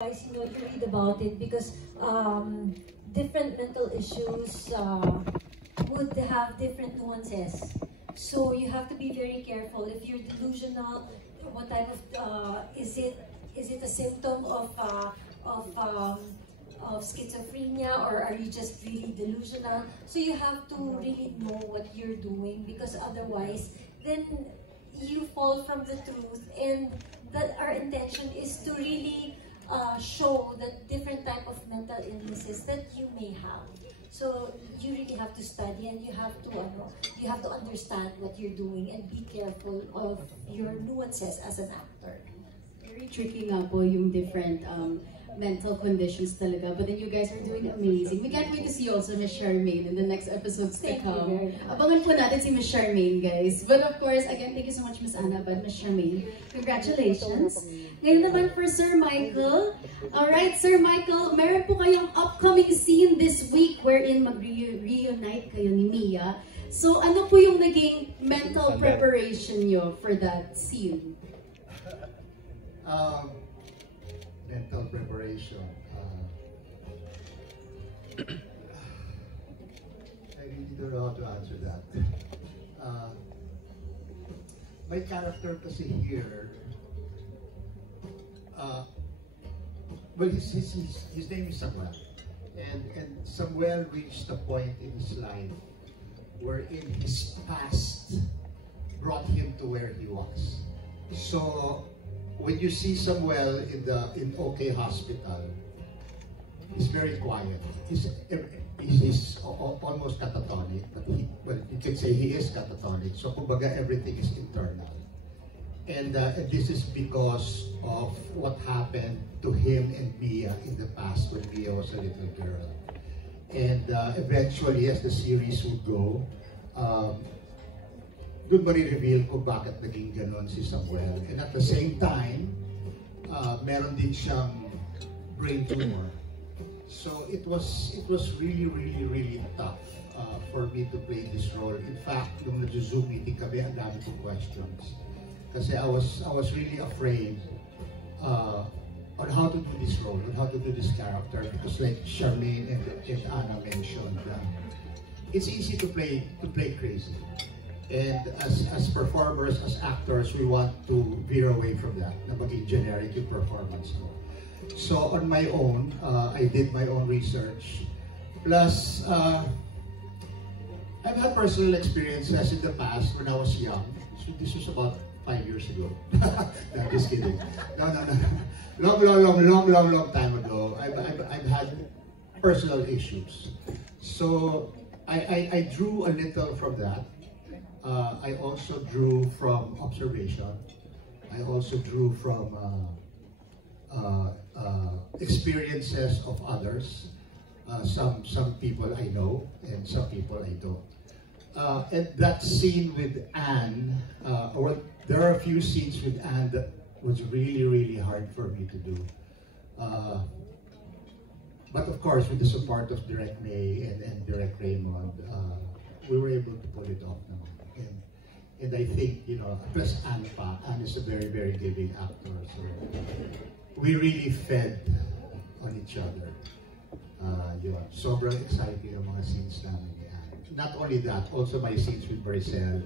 Guys, you read about it because different mental issues would have different nuances. So you have to be very careful. If you're delusional, what type of is it a symptom of schizophrenia, or are you just really delusional? So you have to really know what you're doing, because otherwise then you fall from the truth, and that our intention is to really show that different type of mental illnesses that you may have. So you really have to study, and you have to understand what you're doing, and be careful of your nuances as an actor. Very tricky nga po yung different mental conditions talaga, but then you guys are doing amazing. We can't wait to see also Miss Charmaine in the next episodes to come. Abangan po natin si Miss Charmaine, guys. But of course, again, thank you so much, Miss Anna, but Miss Charmaine, congratulations. Ngayon naman for Sir Michael. Alright, Sir Michael, meron po kayong upcoming scene this week wherein mag-reunite kayo ni Mia. So ano po yung naging mental preparation nyo for that scene? Mental preparation. I really don't know how to answer that. My character kasi here, well, his name is Samuel, and Samuel reached a point in his life wherein his past brought him to where he was. So when you see Samuel in OK Hospital, he's very quiet. He's almost catatonic, but well, you could say he is catatonic. So kumbaga, everything is internal, and this is because of what happened to him and Mia in the past when Mia was a little girl. And eventually, as the series would go, doon ma-reveal ko bakit naging ganon si Samuel. And at the same time, meron din siyang brain tumor. So it was really tough for me to play this role. In fact, nung nag-Zoom meeting kami, ang dami kong questions. Kasi I was really afraid on how to do this role, on how to do this character. Because like Charmaine and Anna mentioned, it's easy to play crazy. And as performers, as actors, we want to veer away from that, na maging generic yung performance ko. So on my own, I did my own research. Plus, I've had personal experiences in the past when I was young. So this was about 5 years ago. No, just kidding. No. Long time ago. I've had personal issues. So I drew a little from that. I also drew from observation. I also drew from experiences of others. Some people I know, and some people I don't. And that scene with Anne, there are a few scenes with Anne that was really hard for me to do. But of course, with the support of Direct May and Direct Raymond, we were able to pull it off now. And I think, plus Anne is a very giving actor. So we really fed on each other. Sobrang exciting ang mga scenes namin ni Anne. Not only that, also my scenes with Maricel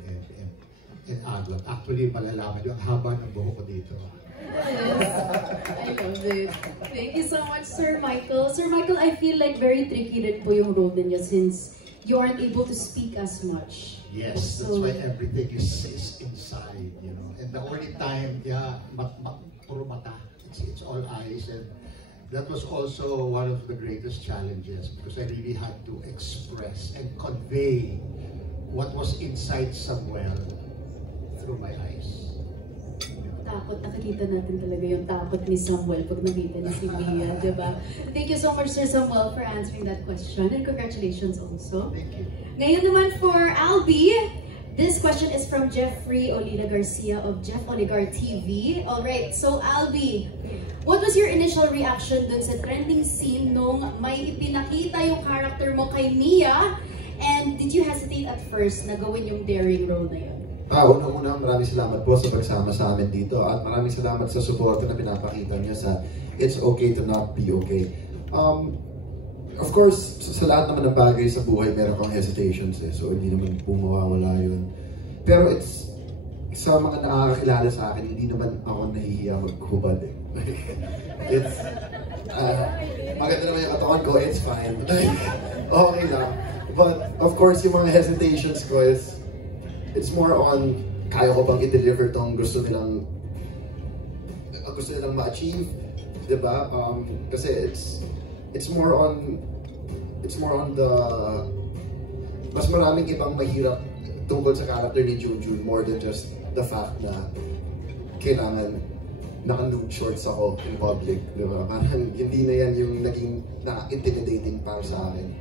and Aglon. Actually, malalaman yung haba ng buhok ko dito. I love it. Thank you so much, Sir Michael. Sir Michael, I feel like very tricky rin po yung role ninyo since you aren't able to speak as much. Yes, that's why everything is inside, And the only time, puro mata. It's all eyes, and that was also one of the greatest challenges because I really had to express and convey what was inside Samuel through my eyes. Takot, nakikita natin talaga yung takot ni Samuel pag nakita niya si Mia, diba? Thank you so much, Sir Samuel, for answering that question, and congratulations also. Thank you. Ngayon naman for Albie, this question is from Jeffrey Olina Garcia of Jeff Oligar TV. Alright, so Albie, what was your initial reaction dun sa trending scene nung may ipinakita yung character mo kay Mia? And did you hesitate at first na gawin yung daring role na yun? Unang-una, maraming salamat po sa pagsama sa amin dito at maraming salamat sa suporta na pinapakita niyo sa it's okay to not be okay. Of course, sa lahat naman ng bagay sa buhay, meron kang hesitations eh. So, hindi naman po mawawala yun. Pero it's, sa mga nakakakilala sa akin, hindi naman ako nahihiya maghubad eh. It's, maganda naman yung katawan ko, it's fine. Okay lang. But, of course, yung mga hesitations ko is, it's more on, kaya ko bang i-deliver tong gusto nilang ma-achieve, diba? Kasi it's more on the mas maraming ibang mahirap tungkol sa character ni Junjun more than just the fact na kailangan naka-nude shorts ako in public, diba? Parang hindi na yan yung naging intimidating para sa akin.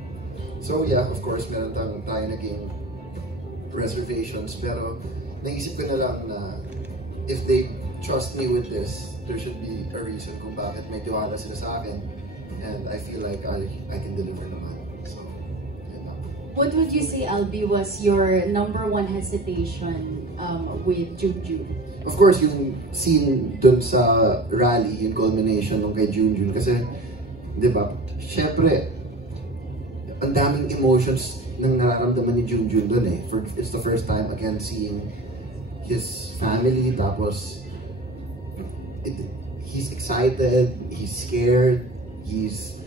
So yeah, of course, meron tayo naging reservations, pero naisip ko na lang na if they trust me with this, there should be a reason kung bakit may tiwala sila sa akin. And I feel like I can deliver naman. So, yun lang. What would you say, Albi, was your #1 hesitation with Junjun? Of course, yung scene dun sa rally, yung culmination nung kay Junjun. Kasi, di ba, syempre, ang daming emotions nang nararamdaman ni Junjun dun eh. It's the first time again seeing his family, tapos he's excited, he's scared, he's,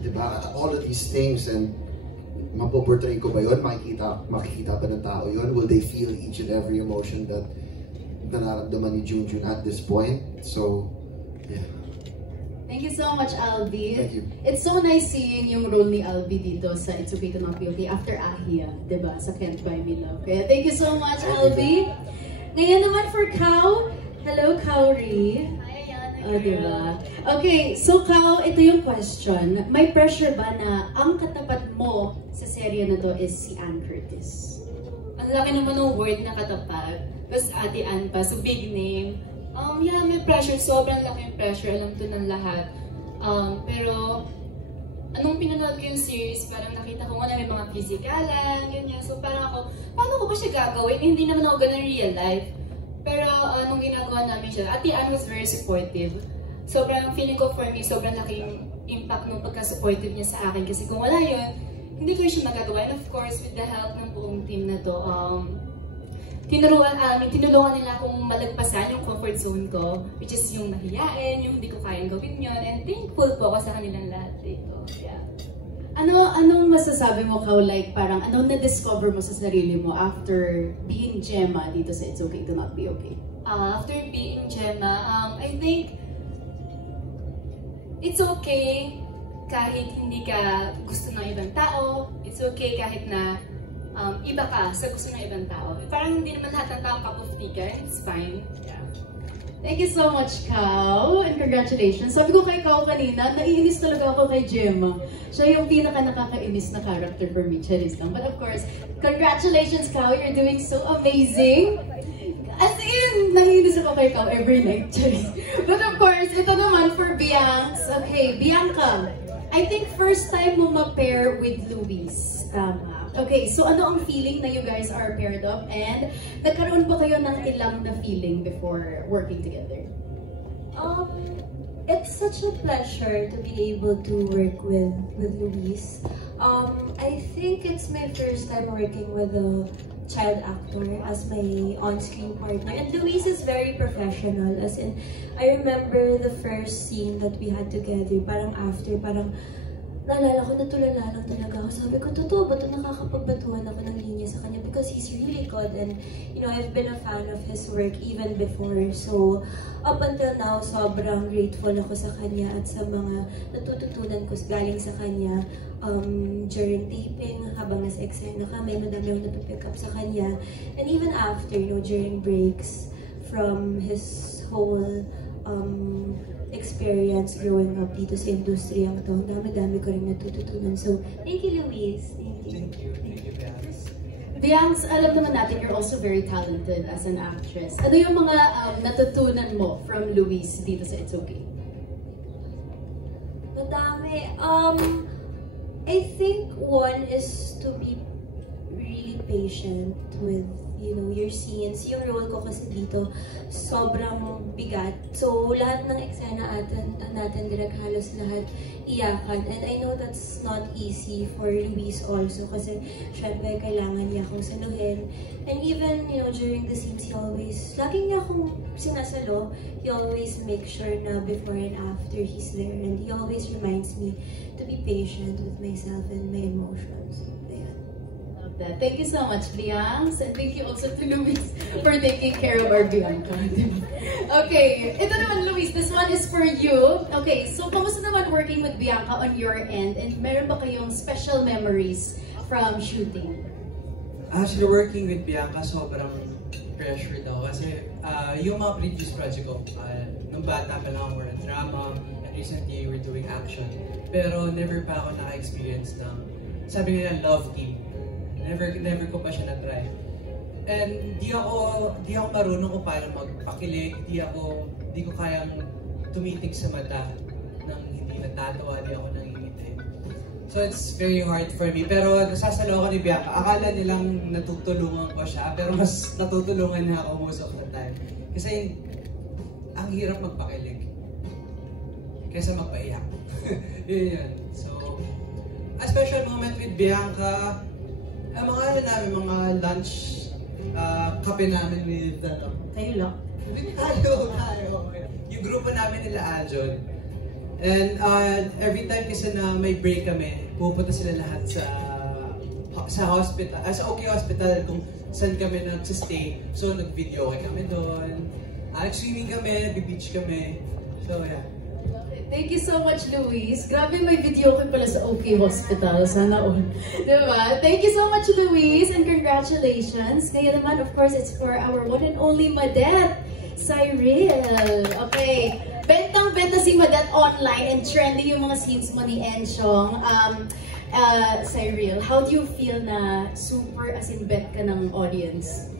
diba, all of these things, and mapoportray ko ba yun? Makikita ba ng tao yun? Will they feel each and every emotion that nararamdaman ni Junjun at this point? So, yeah. Thank you so much, Albi. Thank you. It's so nice seeing yung role ni Albi dito sa It's Okay to Not Be Okay after Ahia, diba? Sa Can't Buy Me Love. Kaya thank you so much, Albi. Ngayon naman for Kao. Hello, Kauri. Diba? Okay, so Kao, ito yung question. May pressure ba na ang katapat mo sa serye na to is si Ann Curtis? Ang laki naman ng word na katapat. Tapos Ate Ann pa, so big name. Yeah, may pressure. Sobrang laki yung pressure. Alam to ng lahat. Pero, anong pinanood ko yung series, parang nakita ko nga na may mga physikalan, ganyan. So parang ako, paano ko ba siya gagawin? Hindi naman ako ganun real life. Pero nung ginagawa namin siya, Ate Ann was very supportive. Sobrang feeling ko for me, sobrang laking impact ng pagka-supportive niya sa akin. Kasi kung wala yun, hindi ko siya magagawa. And of course, with the help ng buong team na to, tinulungan nila akong malagpasan yung comfort zone ko, which is yung nahiyain, yung hindi ko kayang gawin yun. And thankful po ako sa kanilang lahat dito. Yeah. Anong masasabi mo, Kao, like parang anong na-discover mo sa sarili mo after being Gemma dito sa It's Okay to Not Be Okay? After being Gemma, I think it's okay kahit hindi ka gusto ng ibang tao. It's okay kahit na iba ka sa gusto ng ibang tao. Parang hindi naman lahat ng tao cup of tea ka. It's fine. Yeah. Thank you so much, Kao, and congratulations. Sabi ko kay Kao kanina, naiinis talaga ako kay Gemma. Siya yung pinaka-nakakainis na character for me, Charis lang. But of course, congratulations, Kao. You're doing so amazing. As in, naiinis ako kay Kao every night, Charis. But of course, ito naman for Bianx. Okay, Bianca, I think first time mo ma-pair with Luis. Tama. Okay, so ano ang feeling na you guys are paired up, and nagkaroon ba kayo ng ilang na feeling before working together? It's such a pleasure to be able to work with Luis. I think it's my first time working with a child actor as my on-screen partner, and Luis is very professional. As in, I remember the first scene that we had together. Parang naalala ko, natulala lang talaga ako. Sabi ko, totoo ba ito? Nakakapagbatuhan ako ng linya sa kanya because he's really good, and you know, I've been a fan of his work even before. So, up until now, sobrang grateful ako sa kanya at sa mga natututunan ko galing sa kanya during taping, habang nasa eksena kami, madami akong napipick up sa kanya. And even after, you know, during breaks, from his whole experience growing up dito sa industriyang to. Dami-dami ko rin natututunan. So, thank you, Luis. Thank you. Thank you, Bianx. Bianx, alam naman natin you're also very talented as an actress. Ano yung mga natutunan mo from Luis dito sa It's Okay? Madami. I think one is to be really patient with your scenes. Yung role ko kasi dito, sobrang bigat. So, lahat ng eksena natin direct halos lahat iyakan. And I know that's not easy for Luis also kasi syempre kailangan niya akong saluhin. And even, during the scenes, lagi niya akong sinasalo. He always makes sure na before and after he's there. And he always reminds me to be patient with myself and my emotions. That. Thank you so much, Briangs, and thank you also to Luis for taking care of our Bianca. Okay, ito naman, Luis, this one is for you. Okay, so kamusta naman working with Bianca on your end, and meron ba kayong special memories from shooting? Actually, working with Bianca, sobrang pressure daw kasi yung mga previous project ko, nung bata pa lang we're in drama, and recently we're doing action, pero never pa ako naka-experience ng, sabi nila, love team. Never ko pa siya na-try. And di ako marunong kung paano magpakilig, di ko kayang tumitig sa mata nang hindi natatawa, di ako nangingiti. So it's very hard for me. Pero nasasalo ako ni Bianca. Akala nilang natutulungan ko siya, pero mas natutulungan niya ako most of the time. Kasi ang hirap magpakilig kaysa magpaiyak. Yun. So, a special moment with Bianca, mga lunch, kape namin with, Tayo lang. tayo. Yung grupo namin nila Aljon. And every time kasi na may break kami, pupunta sila lahat sa hospital, sa OK Hospital kung saan kami nagsistay. So nag-video kami doon. Swimming kami, nag-beach kami. So yeah. Thank you so much, Luis. Grabe, may video ko pala sa OK Hospital. Sana all. Diba? Thank you so much, Luis, and congratulations. Ngayon naman, of course, it's for our one and only Madette, Cyril. Okay. Bentang-benta si Madette online and trending yung mga scenes mo ni Enchong. Cyril, how do you feel na super as in bet ka ng audience?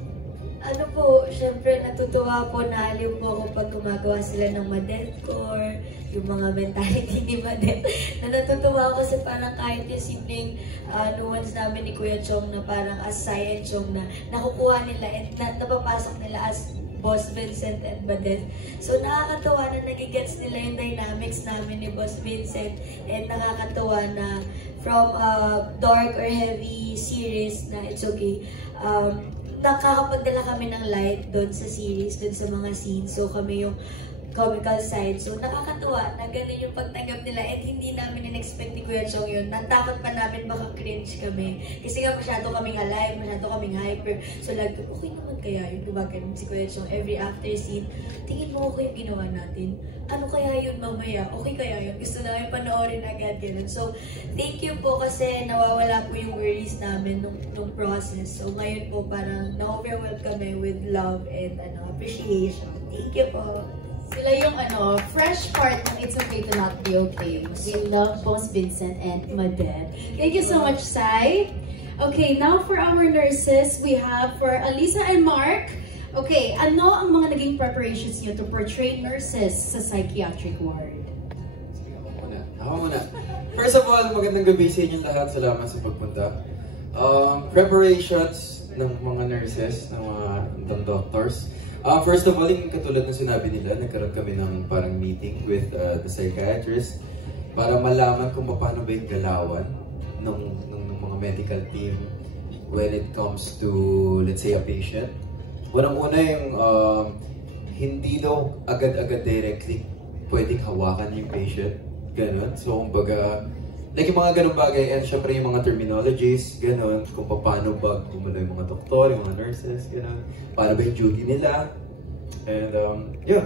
Syempre natutuwa po, naaliw po ako pag gumagawa sila ng Madette Core, yung mga mentality ni Madette. Natutuwa ako kasi parang kahit yung simpleng nuance namin ni Kuya Chong na parang as Sai and Chong na nakukuha nila and napapasok nila as Boss Vincent and Madette. So nakakatawa na nagigets nila yung dynamics namin ni Boss Vincent and nakakatawa na from dark or heavy series na It's Okay, nakakapagdala kami ng light doon sa series, doon sa mga scenes. So kami yung comical side. So nakakatuwa na ganun yung pagtanggap nila and hindi namin in-expect ni Kuya Chong yun. Natakot pa namin baka cringe kami. Kasi nga masyado kaming alive, masyado kaming hyper. So like, okay naman kaya yun. Gumaganon si Kuya Chong every after scene. Tingin mo okay yung ginawa natin? Ano kaya yun mamaya? Okay kaya yun? Gusto namin panoorin agad ganun. So thank you po kasi nawawala po yung worries namin nung process. So ngayon po parang na-overwhelm kami with love and appreciation. Thank you po. Sila yung fresh part ng It's Okay to Not Be Okay. We love Boss Vincent and Madette. Thank you so much, Sai. Okay, now for our nurses, we have for Alisa and Mark. Okay, ano ang mga naging preparations niyo to portray nurses sa psychiatric ward? Ako muna. First of all, magandang gabi sa inyong lahat. Salamat sa pagpunta. Preparations ng mga nurses, ng mga doctors. First of all, yung katulad ng sinabi nila, nagkaroon kami ng parang meeting with the psychiatrist para malaman kung paano ba yung galawan ng mga medical team when it comes to, let's say, a patient. Unang-una yung hindi daw agad-agad directly pwedeng hawakan yung patient. Ganon. So, kumbaga, like yung mga ganun bagay, and syempre yung mga terminologies, ganon, kung paano ba gumano yung mga doktor, yung mga nurses, ganon, paano ba yung duty nila, and yeah.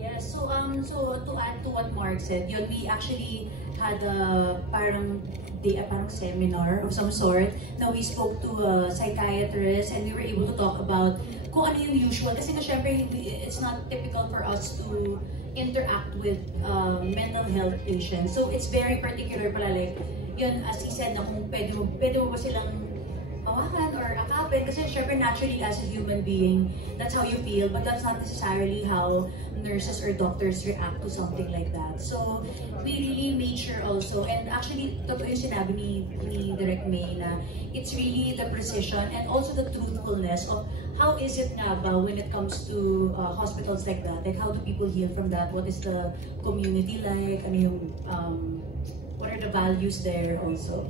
Yeah, so to add to what Mark said, yun, we actually had a parang seminar of some sort na we spoke to a psychiatrist and we were able to talk about kung ano yung usual, kasi na syempre it's not typical for us to interact with mental health patients. So it's very particular pala, like, yun, as he said, na kung pwede mo ba silang pawakan or akapin. Kasi syempre naturally as a human being, that's how you feel. But that's not necessarily how nurses or doctors react to something like that. So we really made sure also, and actually totoo yung sinabi ni Direk May na it's really the precision and also the truthfulness of how is it nga ba when it comes to hospitals like that? Like how do people heal from that? What is the community like? Ano yung, what are the values there also?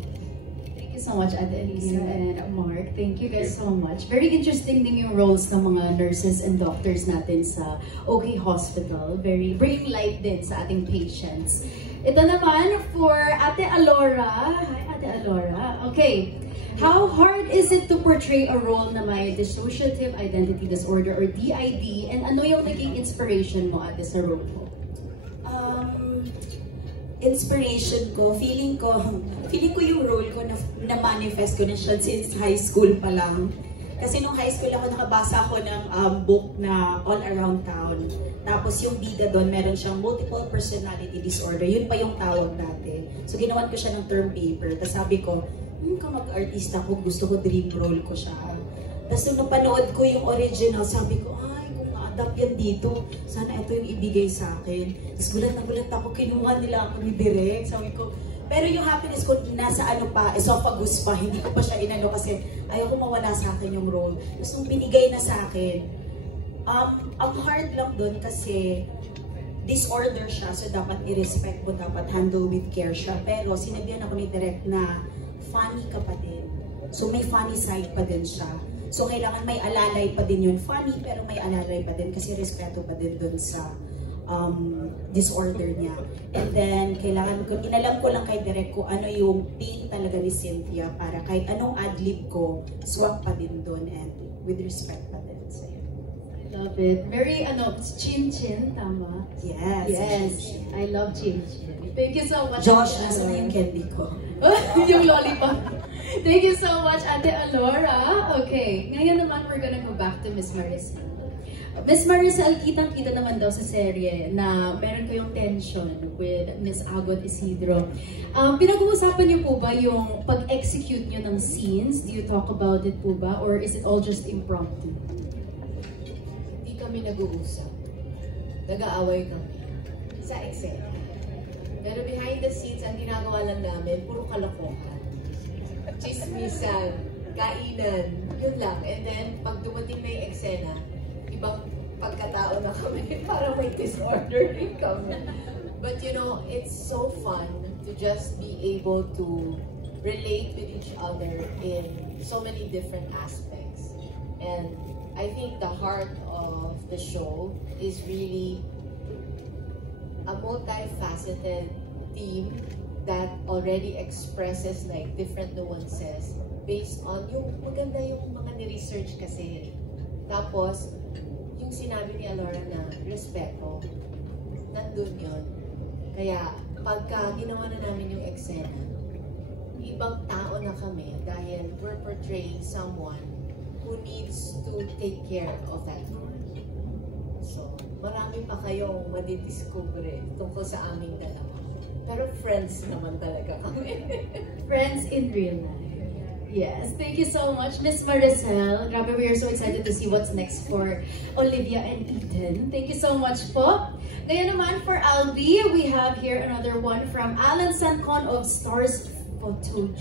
Thank you so much, Ate Elisa and Mark. Thank you guys so much. Very interesting din yung roles ng mga nurses and doctors natin sa OK Hospital. Very bringing light din sa ating patients. Ito naman for Ate Alora. Hi, Ate Alora. Okay. How hard is it to portray a role na may dissociative identity disorder or DID? And ano yung naging inspiration mo, Ate, sa role mo? Inspiration ko, feeling ko yung role ko na manifest ko na siya since high school pa lang. Kasi nung high school ako, nakabasa ako ng book na All Around Town. Tapos yung bida doon, meron siyang multiple personality disorder. Yun pa yung tawag dati. So ginawan ko siya ng term paper. Tapos sabi ko, kung mag-artista ko, gusto ko dream role ko siya. Tapos nung napanood ko yung original, sabi ko, ay, kung ma-adapt yan dito, sana ito yung ibigay sa akin. Tapos gulat na gulat ako, kinuha nila ako ni Direk. Sabi ko, pero yung happiness ko nasa ano pa, esophagus pa, hindi ko pa siya inano kasi ayoko mawala sa akin yung role. Tapos nung binigay na sa akin, ang hard lang doon kasi disorder siya, so dapat i-respect mo, dapat handle with care siya. Pero sinabihan ako ni Direk na funny ka pa din. So may funny side pa din siya. So kailangan may alalay pa din yun. Funny pero may alalay pa din kasi respeto pa din dun sa disorder niya. And then kailangan ko, inalam ko lang kay Direk ko ano yung pain talaga ni Cynthia para kahit anong adlib ko, swak pa din dun and with respect pa din. So, Love it. Very, chin-chin, tama? yes. Yes. I love chin-chin. Thank you so much. Josh, nasa na yung candy ko? Yung lollipop. Thank you so much, Ate Alora. Okay, ngayon naman we're gonna go back to Miss Maricel. Miss Maricel, kitang-kita naman daw sa serye na meron kayong tension with Miss Agot Isidro. Pinag-uusapan niyo po ba yung pag-execute niyo ng scenes? Do you talk about it po ba? Or is it all just impromptu? Hindi kami nag-uusap. Nag-aaway kami sa eksena. Pero behind the scenes, ang ginagawa lang namin, puro kalokohan. Chismisan, kainan, yun lang. And then, pag dumating na yung eksena, ibang pagkatao na kami, para may disorder rin kami. But you know, it's so fun to just be able to relate with each other in so many different aspects. And I think the heart of the show is really a multifaceted team that already expresses like different nuances based on yung maganda yung mga ni-research kasi. Tapos, yung sinabi ni Alora na respeto, nandun yun. Kaya, pagka ginawa na namin yung eksena, ibang tao na kami dahil we're portraying someone who needs to take care of that role. So, marami pa kayong madidiscover tungkol sa aming dalawa. Pero friends naman talaga kami. Friends in real life. Yes, thank you so much, Miss Maricel. Grabe, we are so excited to see what's next for Olivia and Eden. Thank you so much po. Ngayon naman for Albi, we have here another one from Alan Sancon of Stars Photog.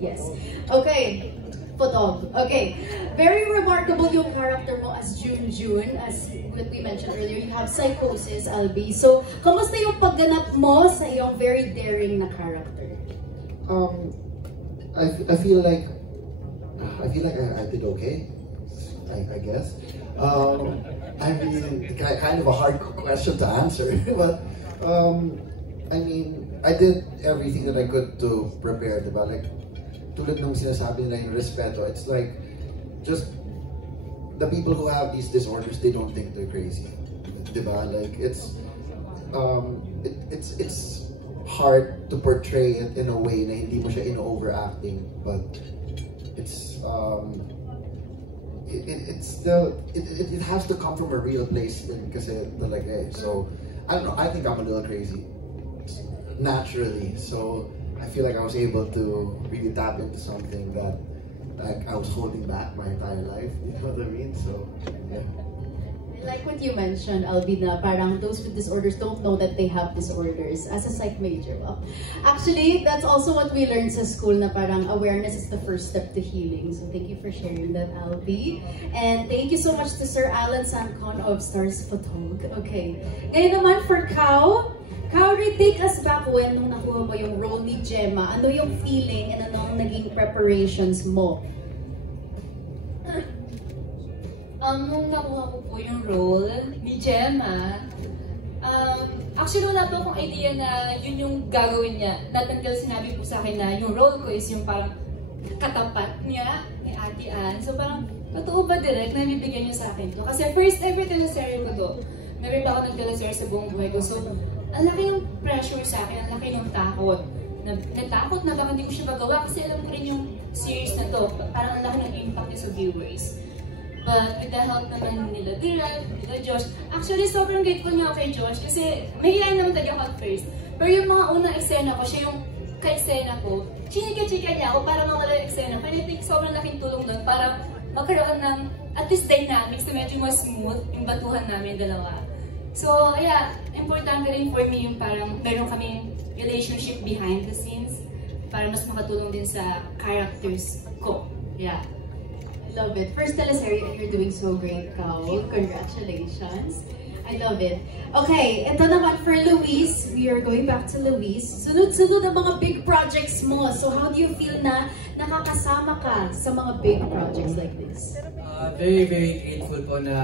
Yes. Okay. Photog. Okay. Very remarkable yung character mo as June, as what we mentioned earlier. You have psychosis, Albi. So, kamusta yung pagganap mo sa iyong very daring na character? I feel like I did okay, I guess. I mean, kind of a hard question to answer, but I mean, I did everything that I could to prepare, diba? Like, tulad nung sinasabi nila yung respeto, it's like, just, the people who have these disorders, they don't think they're crazy, diba? Like, it's hard to portray it in a way na hindi mo siya overacting, but it's it has to come from a real place kasi talaga eh. So I don't know, I think I'm a little crazy naturally, so I feel like I was able to really tap into something that like I was holding back my entire life. You know what I mean? So yeah. Like what you mentioned, Albi, na parang those with disorders don't know that they have disorders as a psych major. Well, actually, that's also what we learned sa school na parang awareness is the first step to healing. So thank you for sharing that, Albi. And thank you so much to Sir Alan Sancon of Stars Photog. Okay. Ngayon naman for Kao. Kao, take us back when nung nakuha mo yung role ni Gemma. Ano yung feeling and ano ang naging preparations mo? Nung nakuha ko po yung role ni Gemma, actually wala po akong idea na yun yung gagawin niya. Not until sinabi po sa akin na yung role ko is yung parang katapat niya ni Ate Ann. So parang, totoo ba direct na bibigyan niyo sa akin to? Kasi first ever teleserye ko to. Never pa ako nag-teleserye sa buong buhay ko. So, ang laki ng pressure sa akin, ang laki ng takot. Natakot na baka hindi ko siya magawa kasi alam ko rin yung series na to. Parang ang laki ng impact niya sa viewers. But with the help naman nila Direk, nila Josh, actually sobrang grateful niya ako kay Josh kasi mahihayin naman talaga ako at first. Pero yung mga unang eksena ko, siya yung ka-eksena ko, chinika-chika niya ako para mawala yung eksena. Pero I think sobrang laking tulong doon para magkaroon ng at least dynamics na medyo mas smooth yung batuhan namin dalawa. So yeah, importante rin for me yung parang meron kaming relationship behind the scenes para mas makatulong din sa characters ko. Yeah. Love it. First teleserye and you're doing so great, Kao. Congratulations. I love it. Okay, ito naman for Luis. We are going back to Luis. Sunod-sunod ang mga big projects mo. So how do you feel na nakakasama ka sa mga big projects like this? Very, very grateful po na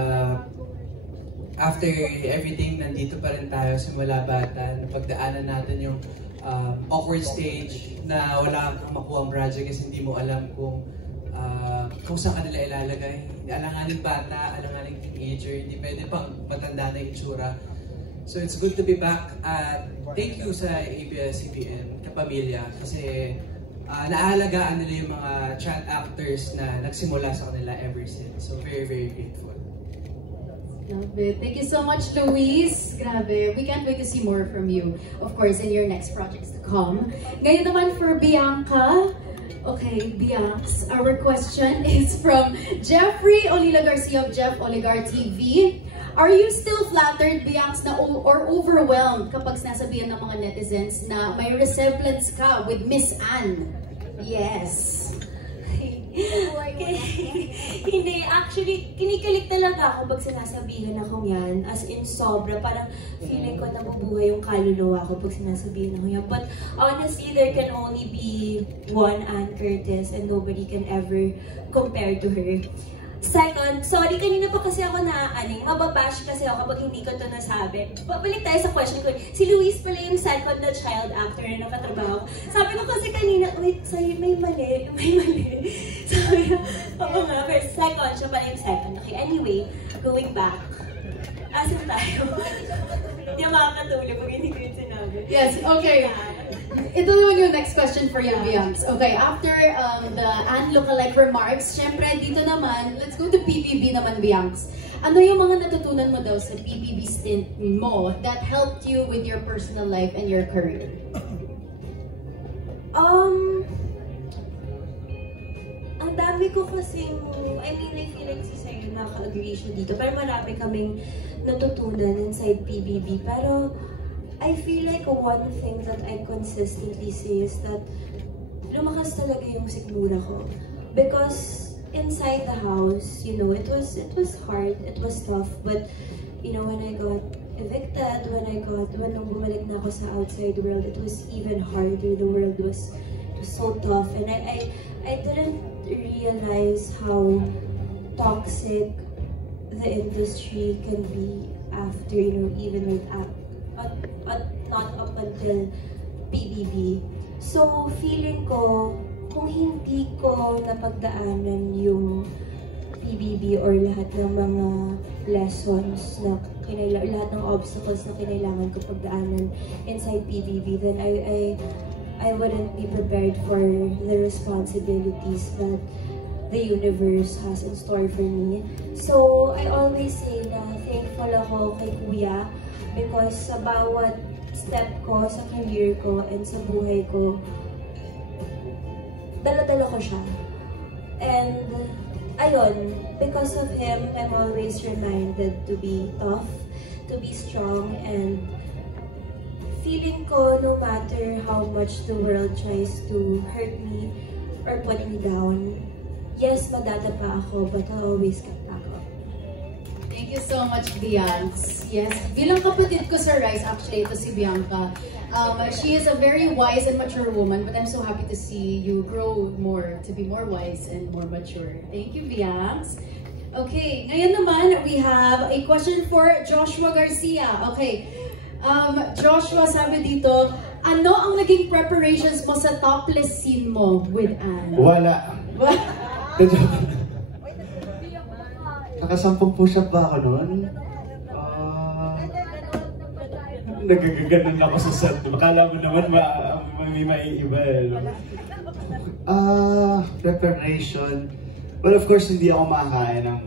after everything, nandito pa rin tayo simula bata. Napagdaanan natin yung awkward stage na wala kang makuha ang project kasi hindi mo alam kung saan ka nila ilalagay. Alanganing bata, alanganing teenager, hindi pwede pang matanda na yung itsura. So it's good to be back at thank you sa ABS-CBN, kapamilya, kasi naalagaan nila yung mga child actors na nagsimula sa kanila ever since. So very, very grateful. Love it. Thank you so much, Luis. Grabe. We can't wait to see more from you, of course, in your next projects to come. Ngayon naman for Bianca. Okay, Bianx, our question is from Jeffrey Olila Garcia of Jeff Oligar TV. Are you still flattered, Bianx, or overwhelmed kapag sinasabihan ng mga netizens na may resemblance ka with Miss Ann? Yes. Hindi, actually, kinikilig talaga ako pag sinasabihan akong yan. As in, sobra. Parang feeling ko nabubuhay yung kaluluwa ko pag sinasabihan ako yan. But honestly, there can only be one Ann Curtis and nobody can ever compare to her. Second, sorry, kanina pa kasi ako mababash kasi ako kapag hindi ko ito nasabi. Babalik tayo sa question ko. Si Luis pala yung second na child actor na nakatrabaho. Sabi ko kasi kanina, wait, sorry, may mali. Sabi ko, ako nga, first, second, siya pala yung second. Okay, anyway, going back. Asan tayo? Hindi ako makakatulog kung hindi ko yung sinabi. Yes, okay. Ito naman yung next question for you, Bianx. Okay, after the Ann lookalike remarks, syempre dito naman, let's go to PBB naman, Bianx. Ano yung mga natutunan mo daw sa PBB stint mo that helped you with your personal life and your career? Ang dami ko kasing, I feel like si Sir naka-agree siya dito. Pero marami kaming natutunan inside PBB. Pero, I feel like one thing that I consistently say is that lumakas talaga yung sikmura ko. Because inside the house, you know, it was hard, it was tough. But, you know, when I got evicted, when bumalik na ako sa outside world, it was even harder. The world was so tough. And I didn't realize how toxic the industry can be after, you know, even with not up until PBB. So, feeling ko, kung hindi ko napagdaanan yung PBB or lahat ng mga lessons na lahat ng obstacles na kinailangan ko pagdaanan inside PBB, then I wouldn't be prepared for the responsibilities that the universe has in store for me. So, I always say na thankful ako kay Kuya because sa bawat step ko, sa career ko, and sa buhay ko, dala-dala ko siya. And ayun, because of him, I'm always reminded to be tough, to be strong, and feeling ko no matter how much the world tries to hurt me or put me down, yes, madadapa ako, but I'll always get back up. Thank you so much, Bianca. Yes, bilang kapatid ko sa Rise, actually, ito si Bianca. She is a very wise and mature woman, but I'm so happy to see you grow more, to be more wise and more mature. Thank you, Bianca. Okay, ngayon naman, we have a question for Joshua Garcia. Okay, Joshua, sabi dito, ano ang naging preparations mo sa topless scene mo with Anne? Wala. Nakasampung push-up ba ako noon? Nagagaganon ako sa set. Makala mo naman may maiiba. Preparation. Well, of course, hindi ako makakain ng